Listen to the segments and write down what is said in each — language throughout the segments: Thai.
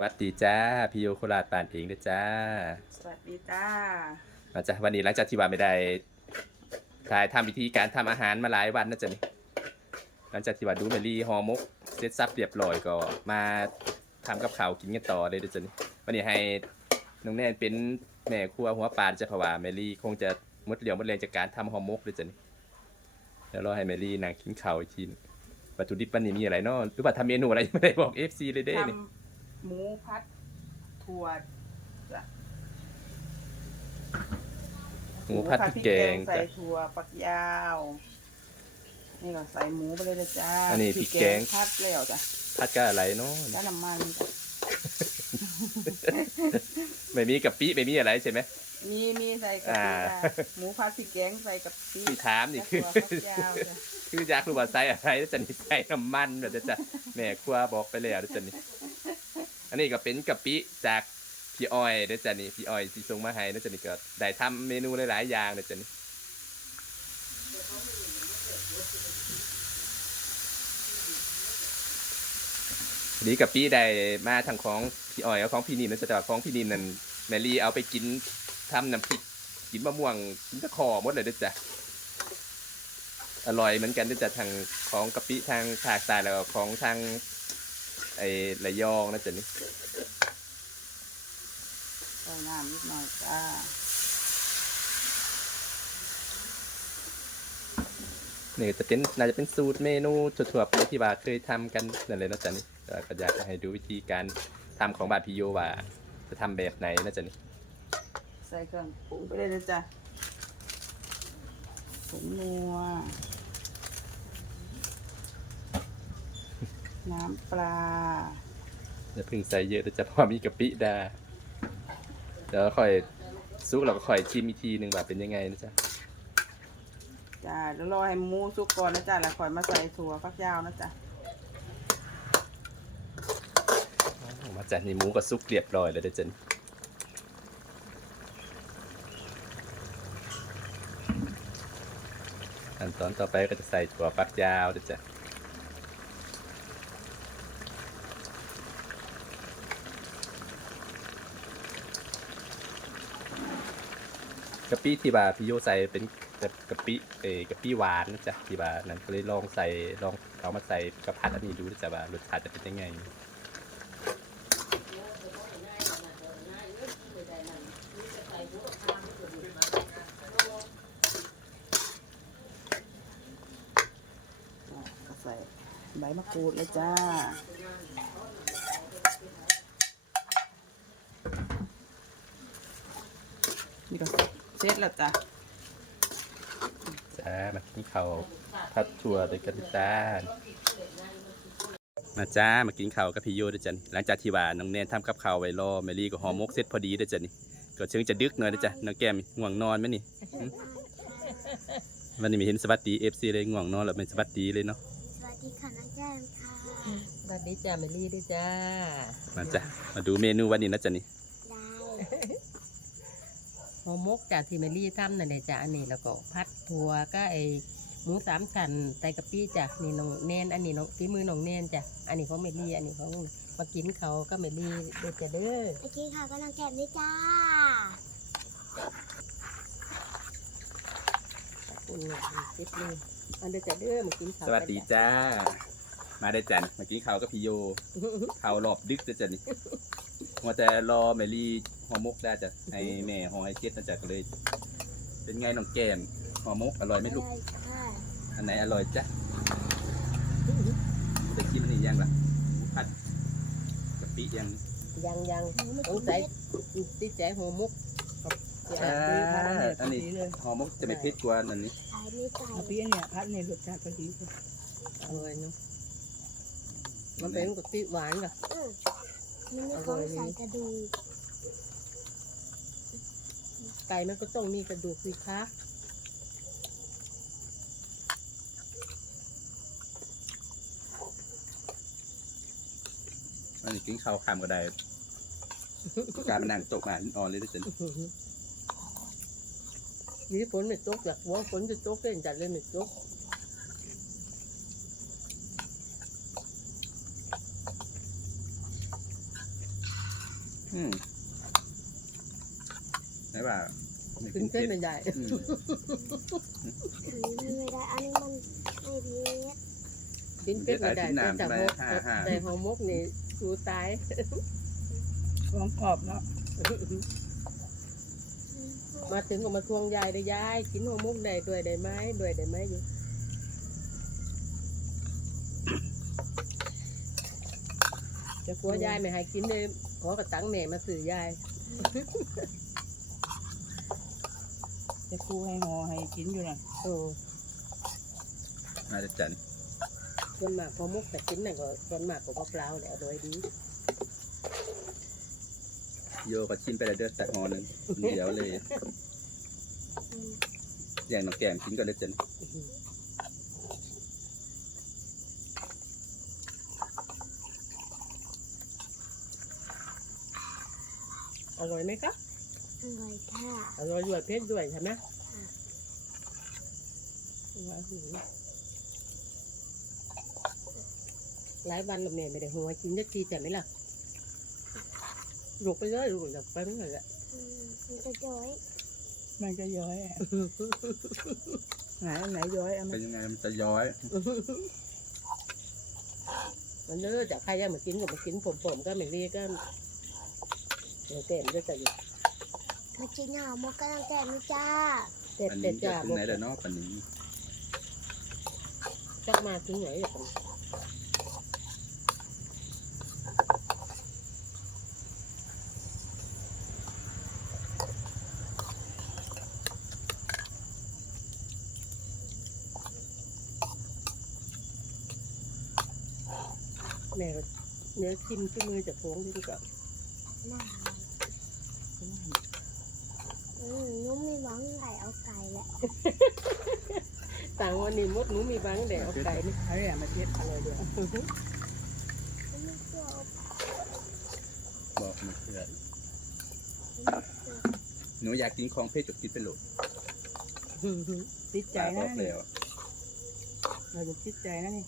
สวัสดีจ้าพี่โยโคราชปานเองเด้อจ้า สวัสดีจ้ามาจ้ะวันนี้หลังจากที่ว่าไม่ได้ถ่ายทำวิธีการทำอาหารมาหลายวันนะจ๊ะนี่หลังจากที่ว่าดูเมลี่ฮอหมกเสร็จสับเรียบร้อยก็มาทำกับข้าวกินกันต่อเลยเด้อจ้ะนี่วันนี้ให้น้องแนนเป็นแม่ครัวหัวปลาจะเพราะว่าเมลี่คงจะหมดเหลียวหมดแรงจากการทำฮอหมกเลยจ้ะนี่เดี๋ยวรอให้เมลี่นั่งกินข้าวอีกทีหนึ่งวัตถุดิบวันนี้มีอะไรเนาะหรือว่าทำเมนูอะไรยังไม่ได้บอก FC เลยเด้ทนี่ำ หมูพัดถั่วจ้ะหมูผัดพริกแกงใส่จ้ะถั่วปักยาว นี่ก็ใส่หมูไปเลยนะจ้าอันนี้พริกแกงพัดแล้วจ้ะผัดกับอะไรเนาะแล้วน้ำมันจ้ะไม่มีกะปิไม่มีอะไรใช่ไหมมีมีใส่กะอ่าปิจ้ะหมูผัดพริกแกงใส่กับปิที่ถามนี่คือถั่วปักยาวจ้ะคืออยากรู้ว่าใส่อะไรแล้วจะนี่ใส่น้ำมันแบบจะแม่ครัวบอกไปแล้วเดี๋ยวจะนี่ อันนี้ก็เป็นกะปิจากพี่อ้อยเดี๋ยวจะนี่พี่อ้อยที่ส่งมาให้เดี๋ยวจะนี่ก็ได้ทำเมนูหลายๆอย่างเดี๋ยวจะนี่ทีนี้กะปิได้มาทางของพี่อ้อยกับของพี่นินั่นะแต่ของพี่นิมนั่นแมรี่เอาไปกินทำน้ำพริกกินมะม่วงกินตะขอหมดเลยเด้อจ้ะอร่อยเหมือนกันด้วยจากทางของกะปิทางภาคใต้แล้วก็ของทาง ไอ้ระยองนะจ๊ะนี่ใส่น้ำนิดหน่อยจ้านี่จะเป็นน่าจะเป็นสูตรเมนูทั่วๆไปที่ว่าเคยทำกันนั่นเลยนะจ๊ะนี่แต่ก็อยากจะให้ดูวิธีการทำของบาดพิโยว่า จะทำแบบไหนนะจ๊ะนี่ใส่เครื่องปรุงไปเลยนะจ้ะผงนัว น้ำปลาอย่าเพิ่งใส่เยอะนะจ๊ะเพราะว่ามีกะปิดาเดี๋ยวค่อยซุกเราก็ค่อยชิมอีกทีหนึ่งว่าเป็นยังไงนะจ๊ะจ้าเดี๋ยวรอให้หมูสุกก่อนนะจ้ะแล้วค่อยมาใส่ถั่วฟักยาวนะจ๊ะมาจากนี่หมูก็ซุกเรียบร้อยแล้วเด้อจ๊ะนี่ขั้นตอนต่อไปก็จะใส่ถั่วฝักยาวเด้อจ้ะ กะปิที่บาพี่โยใส่เป็นแบบกะปิเออกะปิหวานนะจ๊ะที่บานั้นก็เลยลองใส่ลองเอามาใส่กระพัดอันนี้ดูนะจ๊ะว่ารสชาติจะเป็นยังไงก็ใส่ใบมะกรูดเลยจ้านี่ก็ เสร็จแล้วจ้ะจ้ามากินข้าวผัดถั่วด้วยกันจ้ามาจ้ามากินข้าวกับพี่โยด้วยจ้ะนี่หลังจากที่ว่าน้องแนนทำกับข้าวไว้รอแมรี่ก็หอมมกเสร็จพอดีด้วยจ้ะนี่ก็เชิงจะดึกหน่อยนะจ๊ะน้องแก้มง่วงนอนไหมนี่หึวันนี้ไม่เห็นสวัสดีเอฟซีเลยง่วงนอนแล้วเป็นสวัสดีเลยเนาะสวัสดีค่ะน้องแก้มค่ะ สวัสดีจ้าเมลี่ด้วยจ้า มาจ้ะมาดูเมนูวันนี้นะจ๊ะนี่ได้ หอหมกจากที่เมลี่ทำนั่นแหละจ้าอันนี้แล้วก็พัดถั่วก็ไอหมูสามชั้นใส่กะปิจ้ะนี่น้องแนนอันนี้น้องฝีมือน้องแนนจ้ะอันนี้ของเมลี่อันนี้ของมากินเขาก็เมลี่เด็ดจ้ะเด้อเมื่อกี้ค่ะก็น้องแก้มด้วยจ้าขอบคุณเนี่ยติดเลยอันเด็ดจ้ะเด้อมากินเขาสวัสดีจ้า มาได้จันมากินข้าวกับพี่โยข้าวรอบดึกนะจ๊ะนี่ ว่าแต่รอแมรี่หอมมกได้จ้ะให้แม่หอให้เจ็ดนะจ๊ะก็เลย เป็นไงน้องแก้มหอมมกอร่อยไหมลูกเลยค่ะอันไหนอร่อยจ๊ะจะชิมอันนี้ยังล่ะหมูผัดกะปิยัง ยังยังหนูไม่สกิงนสัยเผ็ดติดใจหัวมุกกับอ่าอันนี้หอมมกจะไม่เผ็ดกว่าอันนี้ใส่ไม่ใส่กะปิเนี่ยพัดในรสชาติพอดีเลยอร่อยเนาะมันเป็นกะปิหวานกับอืมมั นไม่ต้องใส่กระดูกไก่มันก็ต้องมีกระดูกสิคะอันนี้กินข้าวคำก็ได้การมานั่งตกมาอ่อนเลยนะจ๊ะนี่ฝนไม่ตกจากหัวฝนจะตกเล่นจัดเลยไม่ตก อืมไหนว่าไม่ขึ้นเส้นใหญ่อืมอันนี้ไม่ได้ อันนี้มันไม่เผ็ดกินเป็ดไม่ได้แต่จากหกแต่หอมกนี่สูตายของกรอบเนาะมาถึงก็มาทวงยายเลยยายกินหัวมุกได้ด้วยได้ไหมด้วยได้ไหมอยู่จะกลัวยายไม่ให้กินเลย ขอกระตังแม่มาสื่อยายจะครูให้หอให้กินอยู่น่ะโอ้น่าจะจันส่วนมากพอมุกแต่กินน่ะก็ส่วนมากก็เปล่าๆแหละอร่อยดีโยก็ชิมไปแล้วเด้อแต่หอหนึ่งเดี๋ยวเลย อย่างน้องแก้มกินก็เลยจัน อร่อยไหมครับอร่อยค่ะอร่อยด้วยเผ็ดด้วยใช่ไหมหลายวันกับแม่ไม่ได้หัวกินจะทีแต่ไหมล่ะลูกไปเลยลูกอยากไปไม่ไหนละอืมมันจะย้อย มันจะย้อยอะไหนอันไหนย้อยเอามาเป็นยังไงมันจะย้อย มันเลิกจากใครจะมากินก็มากินผมผมๆก็ไม่เรียก ก็เดี๋ยวเต็มด้วยกันอยู่มากินห่อหมกกำลังแกะนะจ้าเต็ดอันเต็นี้ดจะจ้าถึงไหนแล้วเนาะปันนี้จักมาถึงไหนอย่างนั้นแม่ก็เนื้อชิมที่มือจากโค้งที่นี่ก่อนน่า อืมนุ่มมีหวังไก่เอาไก่แหละต่างวันนี้มดหนูมีบางแดดเอาไก่นี่เอาเนี่ยมาเทียบอร่อยด้วยไม่เชื่อบอกมันเพื่อไม่เชื่อหนูอยากกินของเพศจดกินไปโหลดติดใจป้าบนะอกนี่แล้วเราจะติดใจนะนี่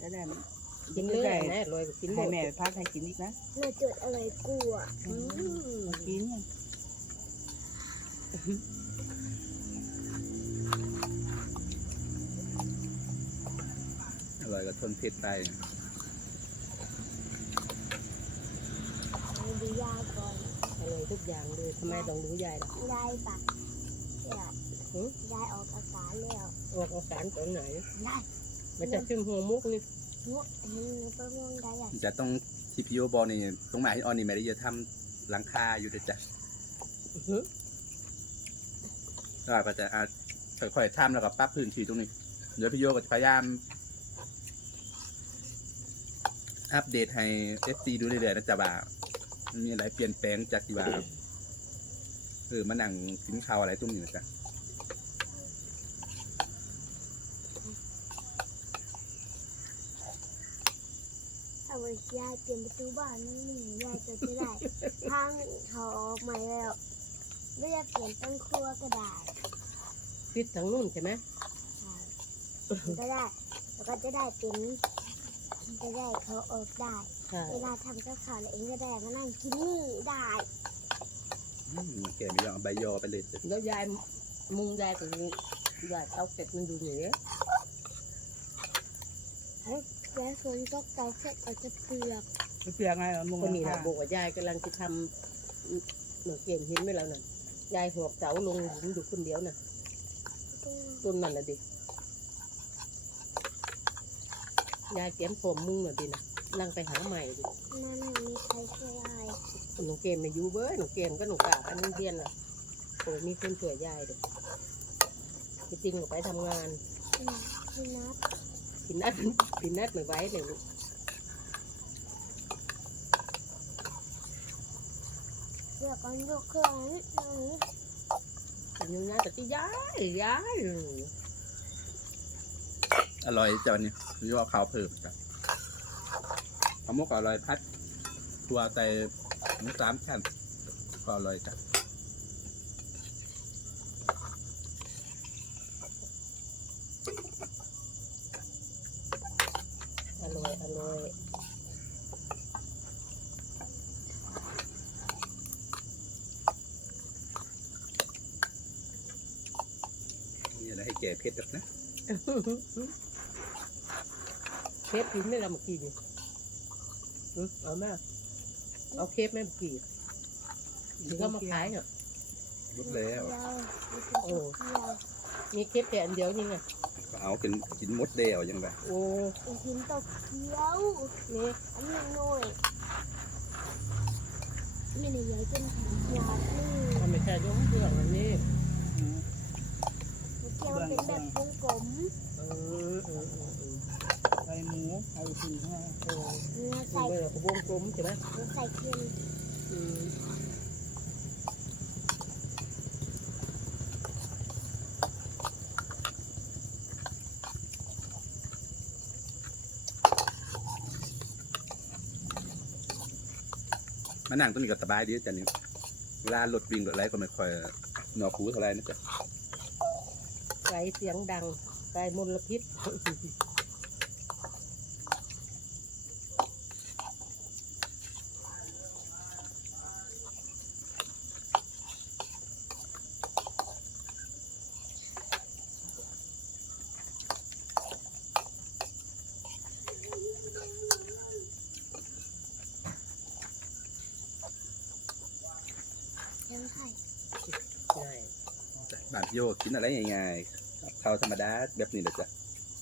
จะได้มันกินเลยนะลอยก็กินหมให้ดแม่ไปพักให้กินอีกนะเนื้อจุดอะไรกลัวอืม กินเนี่ย อร่อยก็ทนเพศไปเอาดูยายก่อนอร่อยทุกอย่างเลยทำไมต้องรู้ยายล่ะยายปะเดี๋ยวหือยายออกอาการแล้วออกอาการตอนไหนได้มันจะซึมหัวมุกนี่งดเห็นหนูประมงได้อะจะต้องทีพีโอบอลนี่ตรงไหนออนนี่ไม่ได้จะทำหลังคาอยู่เด้อจ้ะ อื้อหือก็จะอาค่อยๆทำแล้วก็ปรับพื้นที่ตรงนี้ เดี๋ยวพี่โยก็จะพยายาม อัปเดตให้เอฟซีดูเรื่อยๆนะจ๊ะบ่ามันมีอะไรเปลี่ยนแปลงจากที่ว่าเออมานั่งกินข้าวอะไรตรงนี้นะจ๊ะถ้าวันยายเปลี่ยนประตูบ้านนี่ยายจะจะได้ทางเขาออกใหม่แล้ว ไม่อยากเปลี่ยนต้นครัวก็ได้พิษทางนู่นใช่ไหมก็ได้ แล้วก็จะได้เป็นจะได้เขาออกได้ใช่เวลาทำกับข้าวแล้วเองก็ได้มานั่งกินนี่ได้อืมแกไม่ยอมเอาใบยอไปเลยจ้ะแล้วยายมุงยายก็ยายเตาเสร็จมันดูเหนือแล้วฝนก็เตาเสร็จก็จะเปลือกเปลือกไงเหรอมุงคนนี้หลันะงบอกว่ายายกำลังจะทำหนูเก่งเห็นไหมแล้วน่ะ ยายหัวเสาลงหลุมอยู่คนเดียวน่ะต้นมันน่ะดิยายเก็บผมมุงน่ะดิน่ะลังไปหาใหม่ดินั่นไม่มีใครช่วยได้หนูเกมไม่อยู่เบ้ยหนูเกมก็หนูกราบอันนี้เรียนน่ะโอ้ยมีคนช่วยยายเด้พี่จริงก็ไปทำงานอืมพี่นับพี่นัดพี่นัดไม่ไหวเลยลูก เปลือกกันยกเครื่องนิดนึงอยู่นะแต่ที่ย้ายย้ายอร่อยจ้ะวันนี้พี่โยเอาข้าวเพิ่มจ้ะข้าวหมกก็อร่อยพัด ตัวใส่หมูสามชั้นก็อร่อยจ้ะ อร่อยอร่อย แก่ เผ็ดหรอกนะเคฟกินไม่ละเมื่อกี้นี่อืมเอาแม่เอาเคฟแม่เมื่อกี้ที่เขามาขายเนี่ยหมดแล้วยาวมีโอ้เป็นยาวมีเคฟแต่อันเดียวนี่ไงก็เอาเป็นกินหมดเดียวยังไงโอ้เป็นชิ้นโตเกียวนี่อันนี้น้อยนี่ในใหญ่เป็นแผ่นยาวนี่ทำไมใช่ยกเครื่องอันนี้อืม เกียวเป็นแบบวงกลมเออเออเออเออใส่หมูใส่ผีให้เออเนื้อมันใส่เป็นแบบวงกลมใช่ไหมเนื้อใส่เค็มอืมมานั่งตรงนี้ก็สบายดีจันนี่เวลารถวิ่งรถอะไรก็ไม่ค่อยหนวกหูเท่าไรนะจ๊ะ ไกเสียงดัง ไกมลพิษแข็งไข่ใช่บ้านพี่โยกินอะไรง่ายๆ ข้าวธรรมดาแบบนี้เลยจ้ะ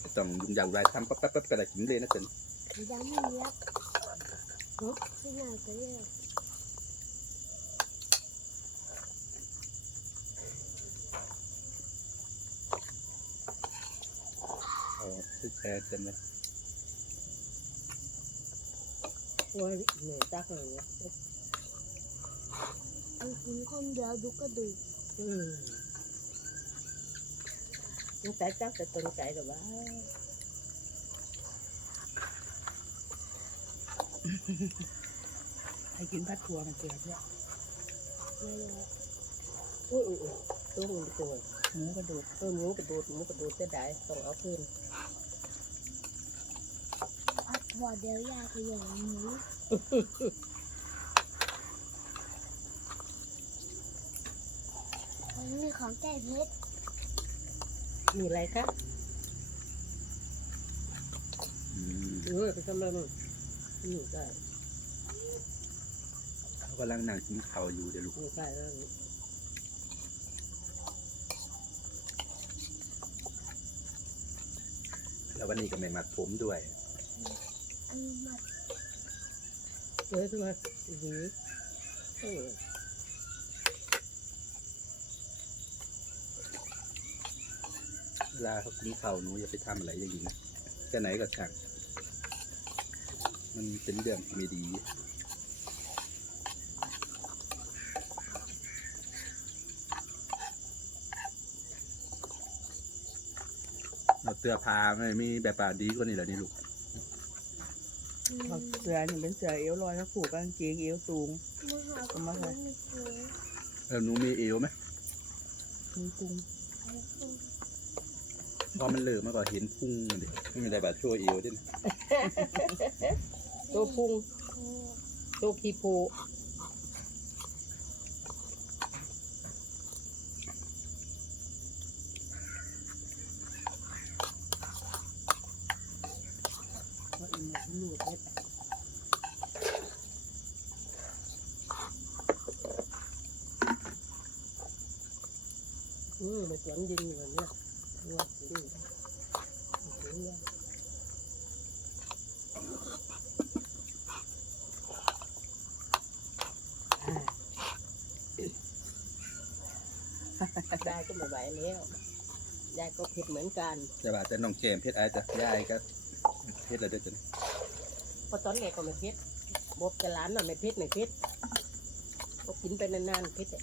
ไม่ต้องยุ่งยากวุ่นวายทำปั๊บปั๊บปั๊บก็ได้กินเลยนะจ๊ะยำเลียบขึ้นหน้าก็เรียกเอาซื้อแชร์จังเลยโอ้ยเหนื่อยจักเลยเนี่ยอันกินคนเดียวดูกระดูกอืม มันใจจักแต่ตนใจหรือว่าให้กินผัดถั่วมันเกลือเนี่ยเยอะอุ้ยอุ้ยอุ้ยตัวมันตัวหมูกระดูกเออหมูกระโดดหมูกระโดดจะได้ต้องเอาคืนๆผัดถั่วเดียวยาก็อย่างหมูมันมีของแก้เผ็ด มีอะไรคะอืมเออไปทำอะไรมึงนี่ได้เขากำลังนั่งกินข้าวอยู่เดี๋ยวลูกนี่ได้แล้วแล้ววันนี้ก็ไม่มัดผมด้วยอันนี้มาเออทำไมอือหือเออ เว ลาเขากินข้าวหนูอย่าไปทำอะไรอย่างนี้นะแค่ไหนก็ช่างมันเป็นเรื่องที่ไม่ดีเราเตือพาไม่มีแบบป่าดีกว่านี่แหละนี่ลูกอืมเสือนี่เป็นเสือเอวลอยแล้วผูกกางเกงเอวสูงมาหาคนมีเสือเออหนูมีเอวไหมมีกุ้ง พอมันเหลือมันก็เห็นพุ่งมันดิไม่มีอะไรแบบช่วเอวด้นตัวพุงตัวขี้โพว่าอีหมูอืมมันสวนยิงอยู่เนี่ยวัวสิเนี่ย ได้ก็ไม่ไหวแล้วยายก็ผิดเหมือนกันแต่ว่าแต่น้องเจมส์เพชรไอ้จะยายก็เพชรอะไรด้วยจ้ะเพราะตอนแรกก็ไม่เพ็ดบอกจะร้านน่ะไม่เพ็ดไม่เพ็ดก็กินไปนานๆเพ็ดอะ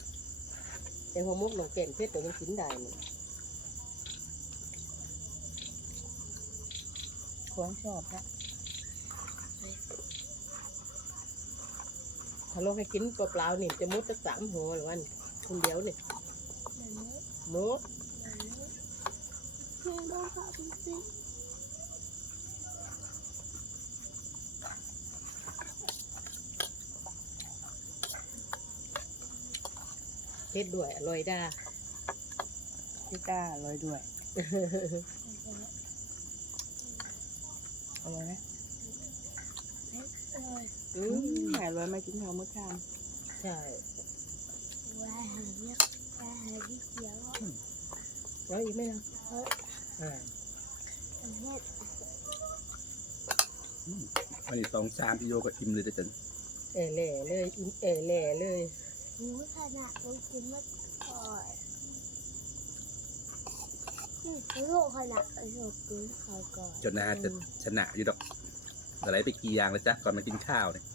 แต่หัวมุกหนองแก่นเพ็ดแต่ยังกินได้มันของชอบนะถ้าลงให้กินเปล่าๆนี่จะมุดสักสามหัวหรือวันคนเดียวนี่แบบ นี้มุดแบบนี้เพื่อนต้องขอดูสิเพ็ดด้วยอร่อยด้าพี่ก้าลอยด้วยเออร่อยไหมเอออืมอร่อยไหมกินข้าวมื้อค่ใช่ ว่าหาเนี่ยว่าหา ที่เขียวอะแล้วอีกไหมล่ะเอออ่าเฮ็ดวันนี้สองสามพี่โยก็อิ่มเลยเด้อจ้ะเออแหล่เลยอิ่มเออแหล่เลยหนูขนาดต้องกินมาก่อนอืมลูกขนาดลูกกินข้าวก่อนจนน่าจะชนะอยู่ดอกอะไรไปกี่อย่างแล้วจ้ะก่อนมากินข้าวเนี่ย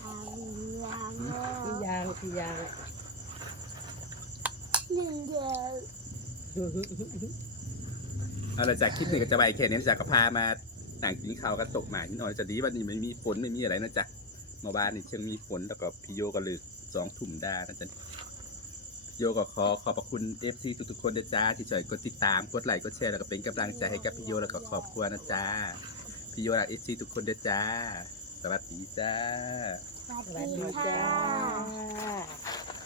ทางยางพี่ยางพี่ยาง หนึ่งเดียวเอาละจากคลิปหนี้ก็จะไปแค่นี้จากก็พามาต่างกินข้าวกันตกหมาที่นอนจะดีวันนี้ไม่มีฝนไม่มีอะไรนะจ๊ะเมื่อวานนี่เชียงมีฝนแล้วก็พี่โยก็เลยสองถุ่มได้นะจ๊ะพี่โยก็ขอขอบพระคุณเอฟซีทุกๆคนนะจ๊ะที่ช่วยกดติดตามกดไลค์กดแชร์แล้วก็เป็นกำลังใจให้กับพี่โยแล้วก็ครอบครัวนะจ๊ะพี่โยรักเอฟซีทุกคนนะจ๊ะสวัสดีจ้า สวัสดีดีค่ะ